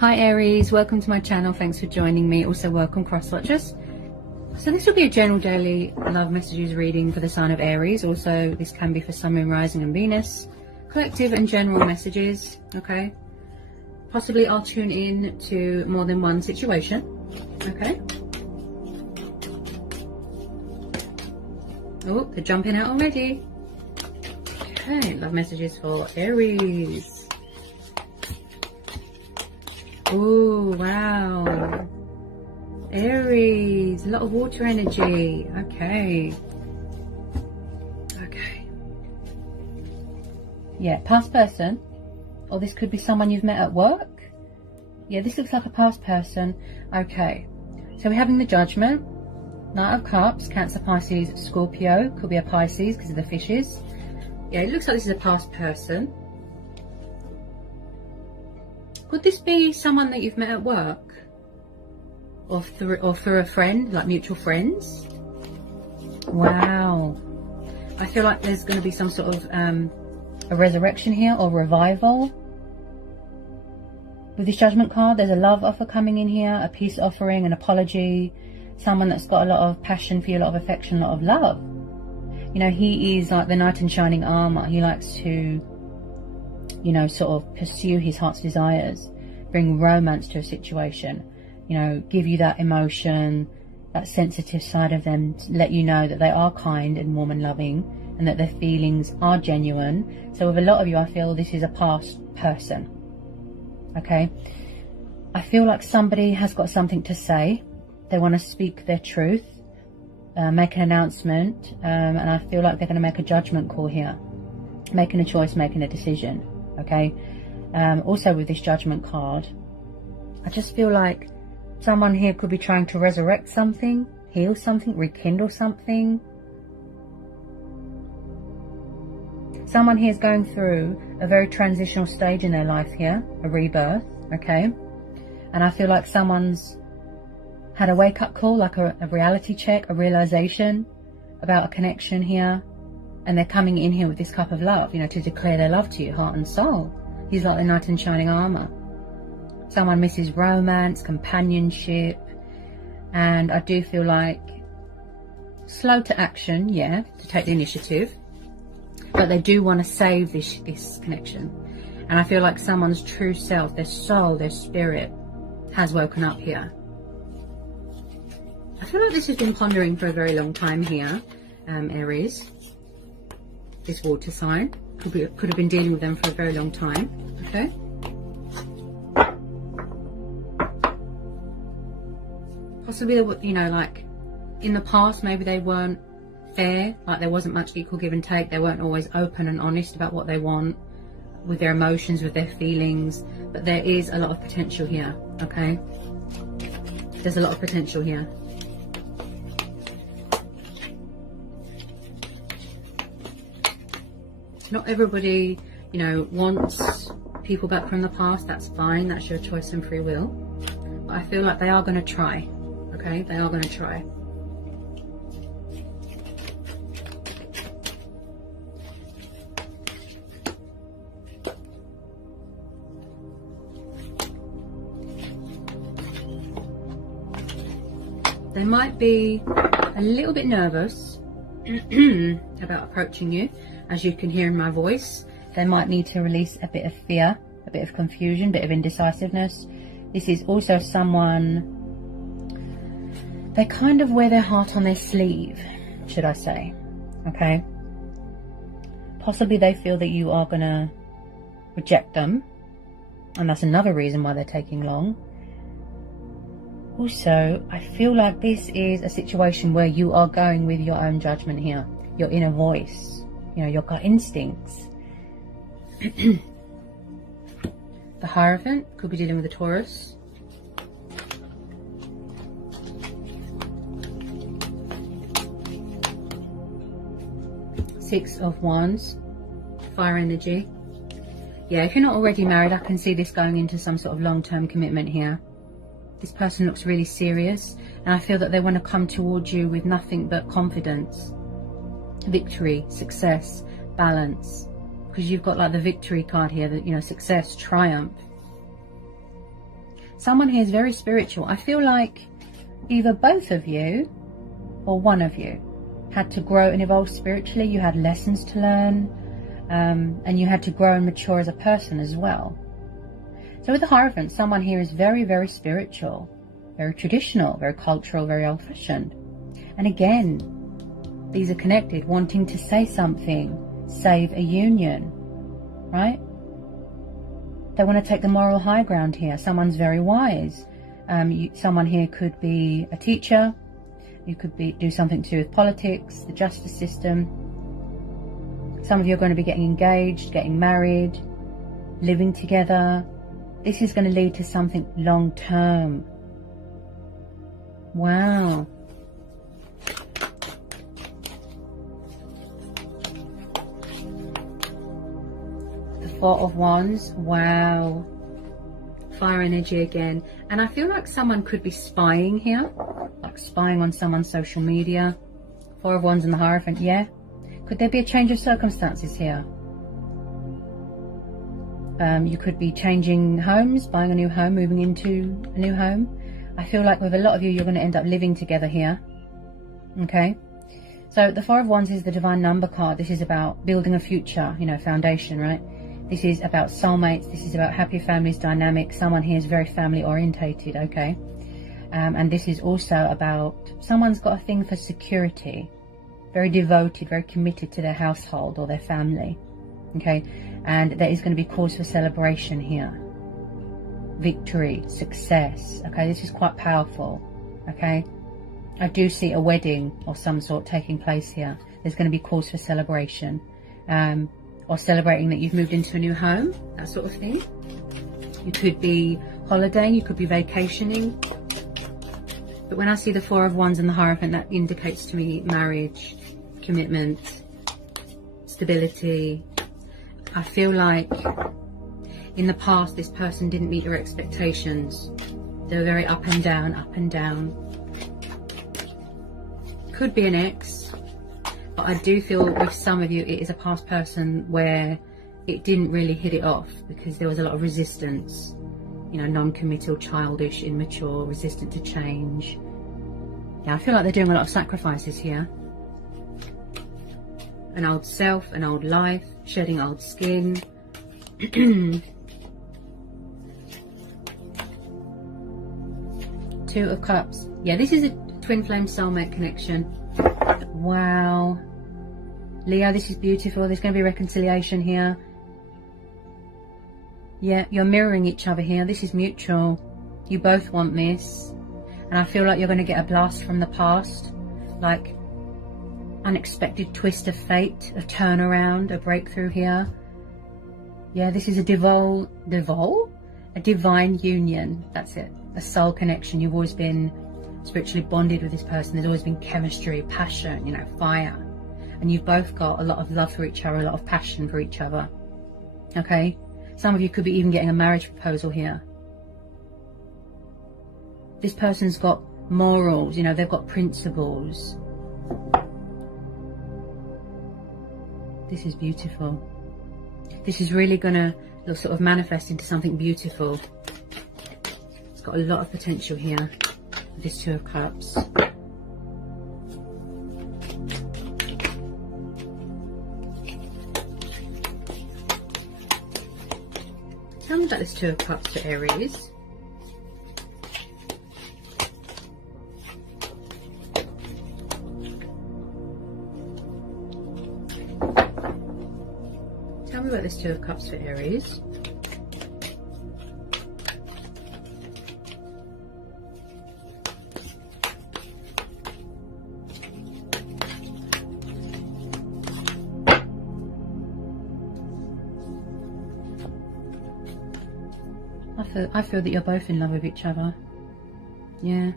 Hi Aries, welcome to my channel. Thanks for joining me. Also welcome cross watchers. So this will be a general daily love messages reading for the sign of Aries. Also this can be for Sun, Moon, Rising and Venus. Collective and general messages, okay? Possibly I'll tune in to more than one situation, okay? Oh, they're jumping out already. Okay, love messages for Aries. Oh, wow. Aries, a lot of water energy. Okay. Okay. Yeah, past person. Or this could be someone you've met at work. Yeah, this looks like a past person. Okay. So we're having the Judgment. Knight of Cups, Cancer, Pisces, Scorpio. Could be a Pisces because of the fishes. Yeah, it looks like this is a past person. Could this be someone that you've met at work? Or through a friend, like mutual friends? Wow. I feel like there's going to be some sort of a resurrection here or revival. With this Judgment card, there's a love offer coming in here, a peace offering, an apology. Someone that's got a lot of passion for you, a lot of affection, a lot of love. You know, he is like the knight in shining armor. He likes to, you know, sort of pursue his heart's desires, bring romance to a situation, you know, give you that emotion, that sensitive side of them, to let you know that they are kind and warm and loving and that their feelings are genuine. So with a lot of you, I feel this is a past person, okay? I feel like somebody has got something to say. They want to speak their truth, make an announcement, and I feel like they're going to make a judgment call here, making a choice, making a decision. Okay, also with this Judgment card, I just feel like someone here could be trying to resurrect something, heal something, rekindle something. Someone here is going through a very transitional stage in their life here, a rebirth, okay? And I feel like someone's had a wake-up call, like a reality check, a realization about a connection here. And they're coming in here with this cup of love, you know, to declare their love to you, heart and soul. He's like the knight in shining armor. Someone misses romance, companionship. And I do feel like slow to action, yeah, to take the initiative. But they do want to save this connection. And I feel like someone's true self, their soul, their spirit has woken up here. I feel like this has been pondering for a very long time here, Aries. This water sign could have been dealing with them for a very long time. Okay, possibly, you know, like in the past maybe they weren't fair, like there wasn't much equal give and take. They weren't always open and honest about what they want with their emotions, with their feelings, but there is a lot of potential here. Okay, there's a lot of potential here. Not everybody, you know, wants people back from the past. That's fine. That's your choice and free will. But I feel like they are going to try. Okay? They are going to try. They might be a little bit nervous about approaching you. As you can hear in my voice, they might need to release a bit of fear, a bit of confusion, a bit of indecisiveness. This is also someone, they kind of wear their heart on their sleeve, should I say, okay? Possibly they feel that you are going to reject them, and that's another reason why they're taking long. Also, I feel like this is a situation where you are going with your own judgment here, your inner voice. You know, your gut instincts. The Hierophant could be dealing with a Taurus. Six of Wands, fire energy. Yeah, if you're not already married, I can see this going into some sort of long-term commitment here. This person looks really serious, and I feel that they want to come towards you with nothing but confidence. Victory, success, balance, because you've got like the victory card here, that, you know, success, triumph. Someone here is very spiritual. I feel like either both of you or one of you had to grow and evolve spiritually. You had lessons to learn, and you had to grow and mature as a person as well. So with the Hierophant, someone here is very, very spiritual, very traditional, very cultural, very old-fashioned. And again, these are connected, wanting to say something, save a union, right? They want to take the moral high ground here. Someone's very wise. Someone here could be a teacher. You could do something to do with politics, the justice system. Some of you are going to be getting engaged, getting married, living together. This is going to lead to something long-term. Wow. The Four of Wands. Wow. Fire energy again. And I feel like someone could be spying here, like spying on someone's social media. Four of Wands and the Hierophant. Yeah. Could there be a change of circumstances here? You could be changing homes, buying a new home, moving into a new home. I feel like with a lot of you, you're going to end up living together here. Okay. So the Four of Wands is the divine number card. This is about building a future, you know, foundation, right? This is about soulmates. This is about happy families, dynamic. Someone here is very family orientated, okay? And this is also about someone's got a thing for security. Very devoted, very committed to their household or their family, okay? And there is going to be cause for celebration here. Victory, success, okay? This is quite powerful, okay? I do see a wedding of some sort taking place here. There's going to be cause for celebration. Or celebrating that you've moved into a new home, that sort of thing. You could be holidaying, you could be vacationing. But when I see the Four of Wands and the Hierophant, that indicates to me marriage, commitment, stability. I feel like in the past this person didn't meet your expectations. They were very up and down, up and down. Could be an ex. But I do feel with some of you it is a past person where it didn't really hit it off because there was a lot of resistance, you know, non-committal, childish, immature, resistant to change. Yeah, I feel like they're doing a lot of sacrifices here. An old self, an old life, shedding old skin. Two of Cups. Yeah, this is a twin flame soulmate connection. Wow. Leo, this is beautiful. There's going to be reconciliation here. Yeah, you're mirroring each other here. This is mutual. You both want this. And I feel like you're going to get a blast from the past. Like unexpected twist of fate, a turnaround, a breakthrough here. Yeah, this is a divine union. That's it. A soul connection. You've always been spiritually bonded with this person. There's always been chemistry, passion, you know, fire. And you've both got a lot of love for each other, a lot of passion for each other. Okay? Some of you could be even getting a marriage proposal here. This person's got morals, you know, they've got principles. This is beautiful. This is really going to sort of manifest into something beautiful. It's got a lot of potential here. This Two of Cups. Tell me about this Two of Cups for Aries. Tell me about this Two of Cups for Aries. I feel that you're both in love with each other. Yeah.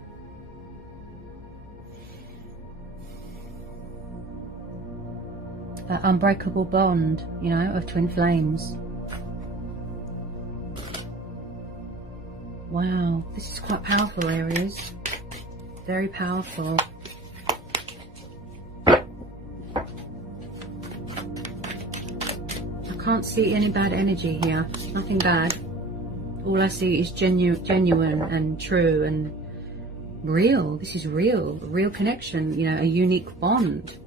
That unbreakable bond, you know, of twin flames. Wow, this is quite powerful, Aries. Very powerful. I can't see any bad energy here. Nothing bad. All I see is genuine and true and real. This is real, a real connection, you know, a unique bond.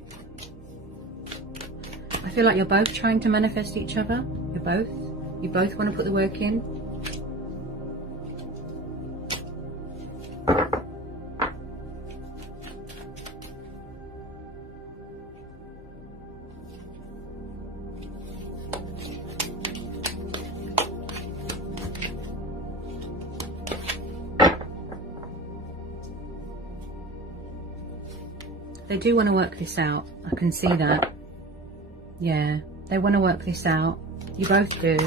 I feel like you're both trying to manifest each other. You both want to put the work in. They do want to work this out. I can see that. Yeah, they want to work this out. You both do.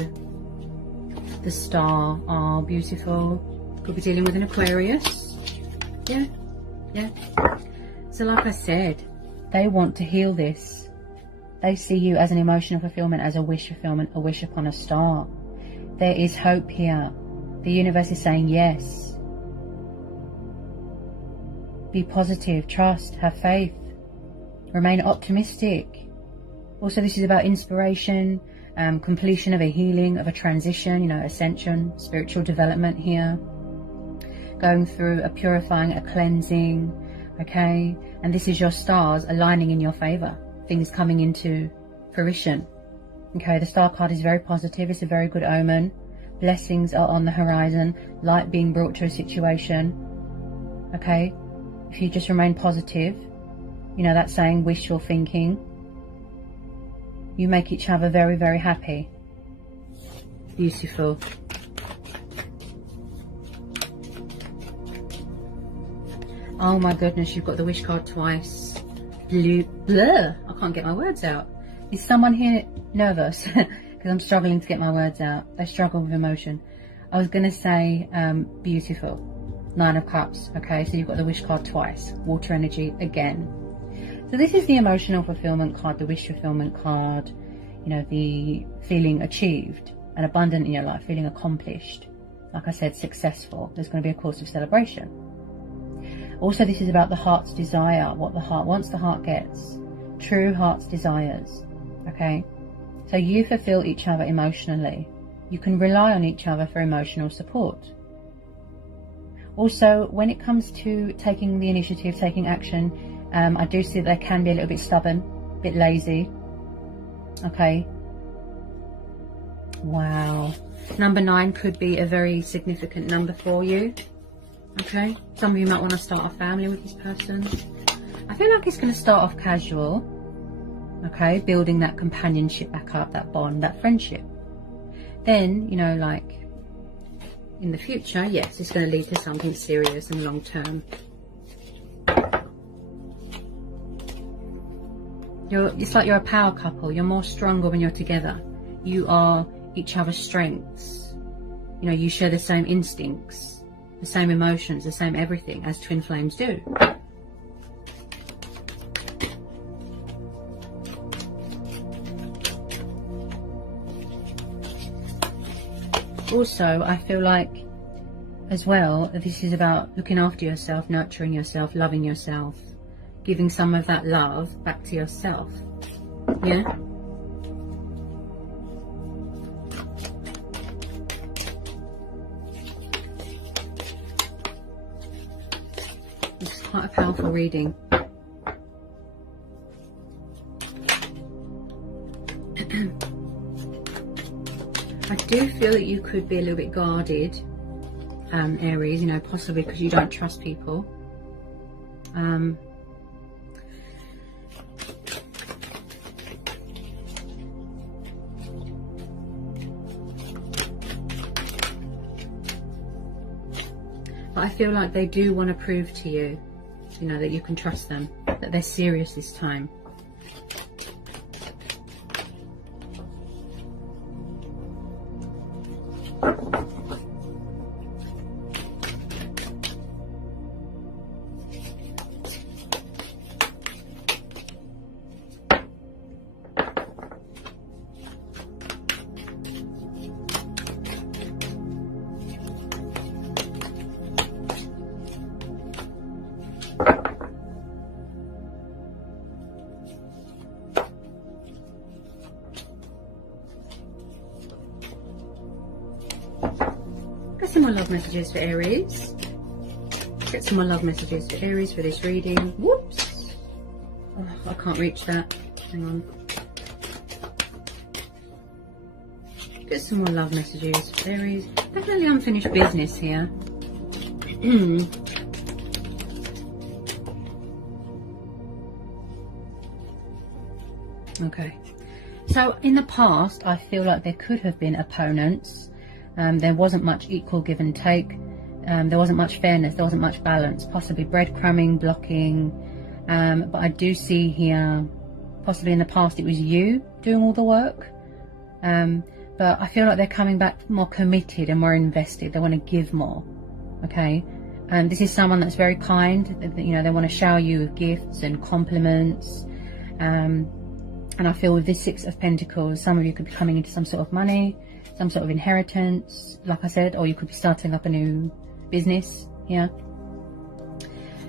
The Star. Oh, beautiful. Could be dealing with an Aquarius. Yeah, yeah. So like I said, they want to heal this. They see you as an emotional fulfillment, as a wish fulfillment, a wish upon a star. There is hope here. The universe is saying yes. Be positive, trust, have faith, remain optimistic. Also, this is about inspiration, completion of a healing, of a transition, you know, ascension, spiritual development here. Going through a purifying, a cleansing, okay? And this is your stars aligning in your favor, things coming into fruition. Okay, the Star card is very positive, it's a very good omen. Blessings are on the horizon, light being brought to a situation, okay? If you just remain positive, you know, that's saying wishful thinking. You make each other very, very happy. Beautiful. Oh my goodness, you've got the wish card twice. Blur. I can't get my words out. Is someone here nervous? Because I'm struggling to get my words out. They struggle with emotion. I was going to say beautiful. 9 of Cups. Okay, so you've got the wish card twice. Water energy again. So this is the emotional fulfillment card, the wish fulfillment card. You know, the feeling achieved and abundant in your life, feeling accomplished. Like I said, successful. There's going to be a course of celebration. Also, this is about the heart's desire. What the heart wants, the heart gets. True heart's desires. Okay, so you fulfill each other emotionally. You can rely on each other for emotional support. Also, when it comes to taking the initiative, taking action, I do see that they can be a little bit stubborn, a bit lazy. Okay. Wow. Number 9 could be a very significant number for you. Okay. Some of you might want to start a family with this person. I feel like it's going to start off casual. Okay. Building that companionship back up, that bond, that friendship. Then, you know, like, in the future, yes, it's going to lead to something serious and long term. It's like you're a power couple. You're more stronger when you're together. You are each other's strengths. You know, you share the same instincts, the same emotions, the same everything as twin flames do. Also, I feel like, as well, this is about looking after yourself, nurturing yourself, loving yourself, giving some of that love back to yourself. Yeah? It's quite a powerful reading. I do feel that you could be a little bit guarded, Aries, you know, possibly because you don't trust people. But I feel like they do want to prove to you, you know, that you can trust them, that they're serious this time. love messages for Aries. Get some more love messages for Aries for this reading. Whoops! Oh, I can't reach that. Hang on. Get some more love messages for Aries. Definitely unfinished business here. Okay. So in the past, I feel like there could have been opponents. There wasn't much equal give and take. There wasn't much fairness. There wasn't much balance. Possibly breadcrumbing, blocking. But I do see here, possibly in the past, it was you doing all the work. But I feel like they're coming back more committed and more invested. They want to give more. Okay. This is someone that's very kind. You know, they want to shower you with gifts and compliments. And I feel with this Six of Pentacles, some of you could be coming into some sort of money, some sort of inheritance, like I said, or you could be starting up a new business here.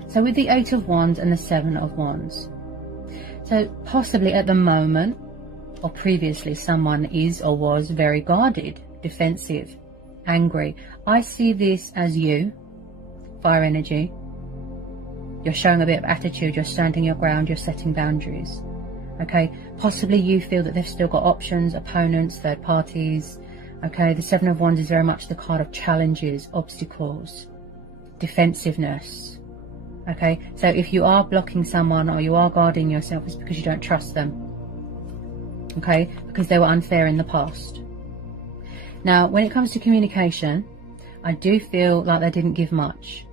So with the Eight of Wands and the Seven of Wands, so possibly at the moment or previously someone is or was very guarded, defensive, angry. I see this as you, fire energy. You're showing a bit of attitude, you're standing your ground, you're setting boundaries. Okay, possibly you feel that they've still got options, opponents, third parties. Okay, the Seven of Wands is very much the card of challenges, obstacles, defensiveness. Okay, so if you are blocking someone or you are guarding yourself, it's because you don't trust them. Okay, because they were unfair in the past. Now, when it comes to communication, I do feel like they didn't give much.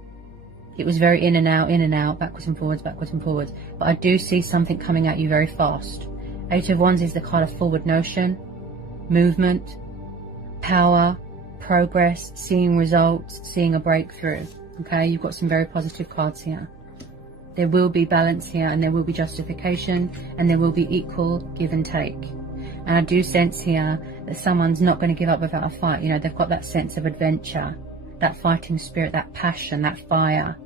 It was very in and out, backwards and forwards, backwards and forwards. But I do see something coming at you very fast. Eight of Wands is the card of forward motion, movement, power, progress, seeing results, seeing a breakthrough. Okay, you've got some very positive cards here. There will be balance here, and there will be justification, and there will be equal give and take. And I do sense here that someone's not going to give up without a fight. You know, they've got that sense of adventure, that fighting spirit, that passion, that fire,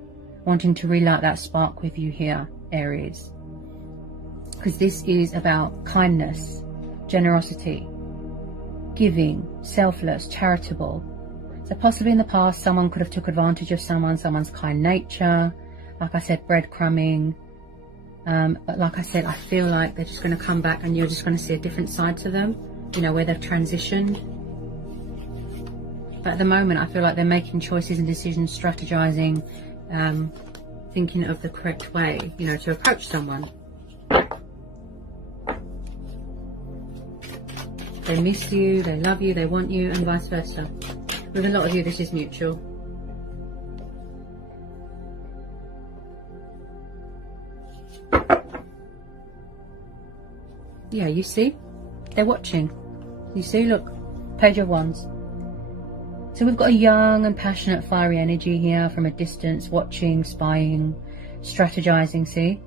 wanting to relight that spark with you here, Aries. Because this is about kindness, generosity, giving, selfless, charitable. So possibly in the past, someone could have took advantage of someone's kind nature. Like I said, breadcrumbing. But like I said, I feel like they're just going to come back and you're just going to see a different side to them, you know, where they've transitioned. But at the moment, I feel like they're making choices and decisions, strategizing, thinking of the correct way, you know, to approach someone. They miss you, they love you, they want you, and vice versa. With a lot of you, this is mutual. Yeah, you see? They're watching. You see, look, Page of Wands. So we've got a young and passionate fiery energy here from a distance, watching, spying, strategizing, see?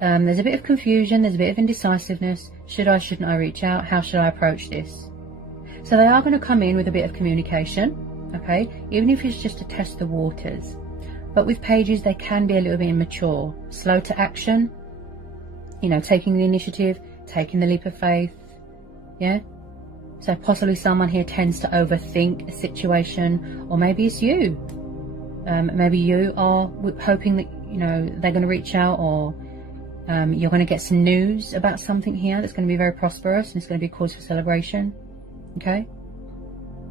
There's a bit of confusion, there's a bit of indecisiveness. Should I, shouldn't I reach out? How should I approach this? So they are going to come in with a bit of communication, okay? Even if it's just to test the waters. But with pages, they can be a little bit immature, slow to action, you know, taking the initiative, taking the leap of faith, yeah? So possibly someone here tends to overthink a situation, or maybe it's you. Maybe you are hoping that, you know, they're going to reach out, or you're going to get some news about something here that's going to be very prosperous and it's going to be cause for celebration, okay?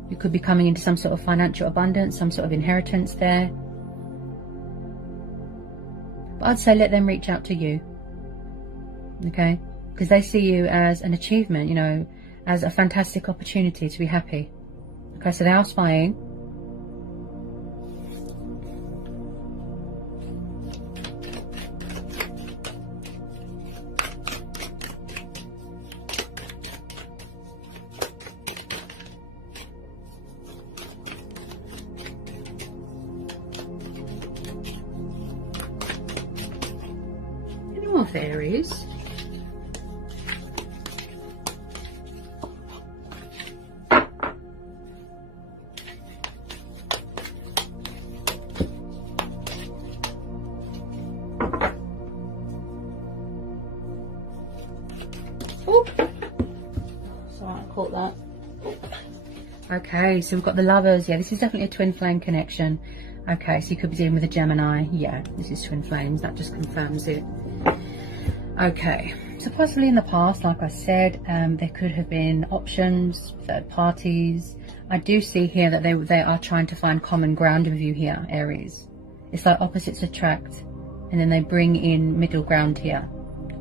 You could be coming into some sort of financial abundance, some sort of inheritance there. But I'd say let them reach out to you, okay? Because they see you as an achievement, you know, as a fantastic opportunity to be happy. Okay, so they are spying. Any more for Aries? Okay, so we've got the lovers. Yeah, this is definitely a twin flame connection. Okay, so you could be dealing with a Gemini. Yeah, this is twin flames. That just confirms it. Okay, so possibly in the past, like I said, there could have been options, third parties. I do see here that they are trying to find common ground with you here, Aries. It's like opposites attract, and then they bring in middle ground here,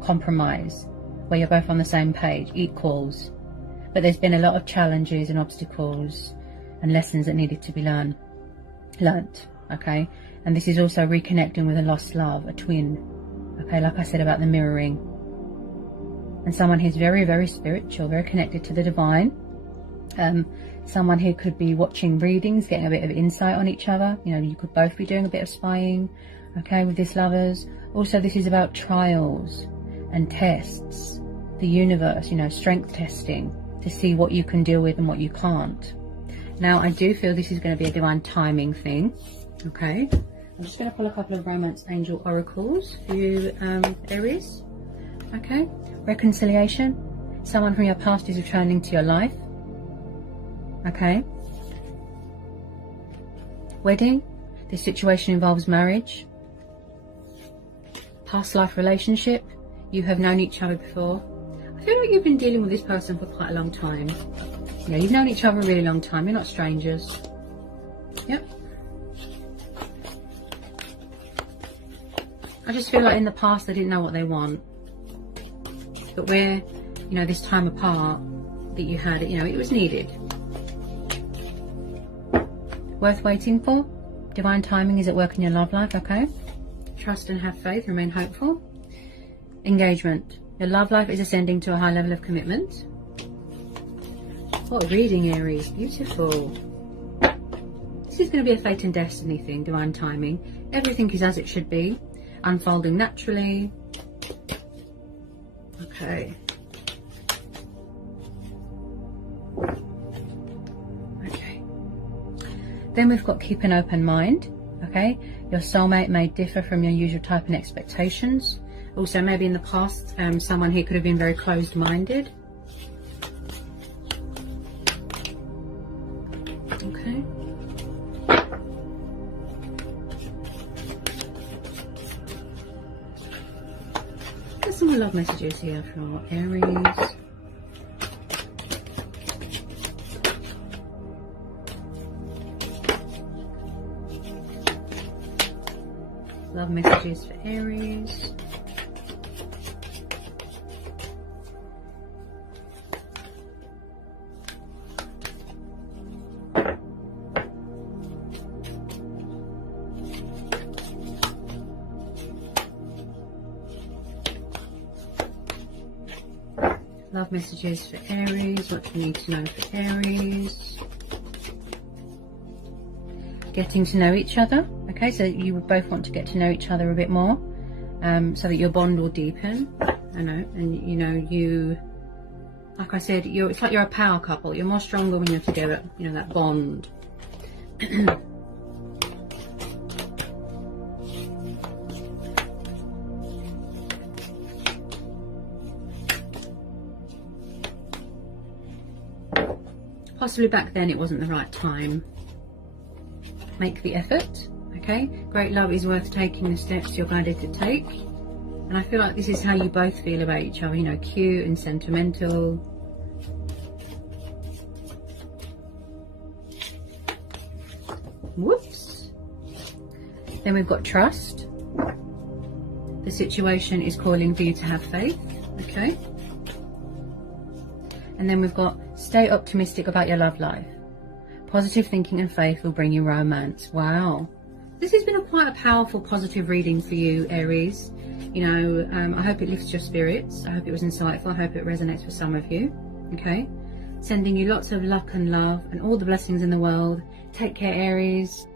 compromise, where you're both on the same page, equals. But there's been a lot of challenges and obstacles and lessons that needed to be learned. Okay, and this is also reconnecting with a lost love, a twin. Okay, like I said about the mirroring, and someone who's very, very spiritual, very connected to the divine. Someone who could be watching readings, getting a bit of insight on each other. You know, you could both be doing a bit of spying, okay, with this lovers. Also, this is about trials and tests, the universe, you know, strength testing to see what you can deal with and what you can't. Now, I do feel this is going to be a divine timing thing, okay. I'm just going to pull a couple of romance angel oracles for you, Aries. Okay, reconciliation. Someone from your past is returning to your life. Okay. Wedding. This situation involves marriage. Past life relationship. You have known each other before. I feel like you've been dealing with this person for quite a long time. Yeah, you've known each other a really long time. You're not strangers. Yep. I just feel like in the past they didn't know what they want. But where, you know, this time apart that you had, you know, it was needed. Worth waiting for. Divine timing is at work in your love life, okay? Trust and have faith, remain hopeful. Engagement. Your love life is ascending to a high level of commitment. What a reading, Aries. Beautiful. This is going to be a fate and destiny thing, divine timing. Everything is as it should be. Unfolding naturally. Okay. Okay. Then we've got keep an open mind. Okay. Your soulmate may differ from your usual type and expectations. Also, maybe in the past, someone here could have been very closed-minded. Okay. There's some love messages here for Aries. Love messages for Aries. Love messages for Aries. What do you need to know for Aries? Getting to know each other. Okay, so you would both want to get to know each other a bit more, so that your bond will deepen. I know, and you know, you, like I said, it's like you're a power couple. You're more stronger when you're together. You know, that bond. Possibly back then it wasn't the right time. Make the effort, okay? Great love is worth taking the steps you're guided to take. And I feel like this is how you both feel about each other, you know, cute and sentimental. Whoops. Then we've got trust. The situation is calling for you to have faith, okay? And then we've got stay optimistic about your love life. Positive thinking and faith will bring you romance. Wow. This has been quite a powerful, positive reading for you, Aries. You know, I hope it lifts your spirits. I hope it was insightful. I hope it resonates with some of you. Okay. Sending you lots of luck and love and all the blessings in the world. Take care, Aries.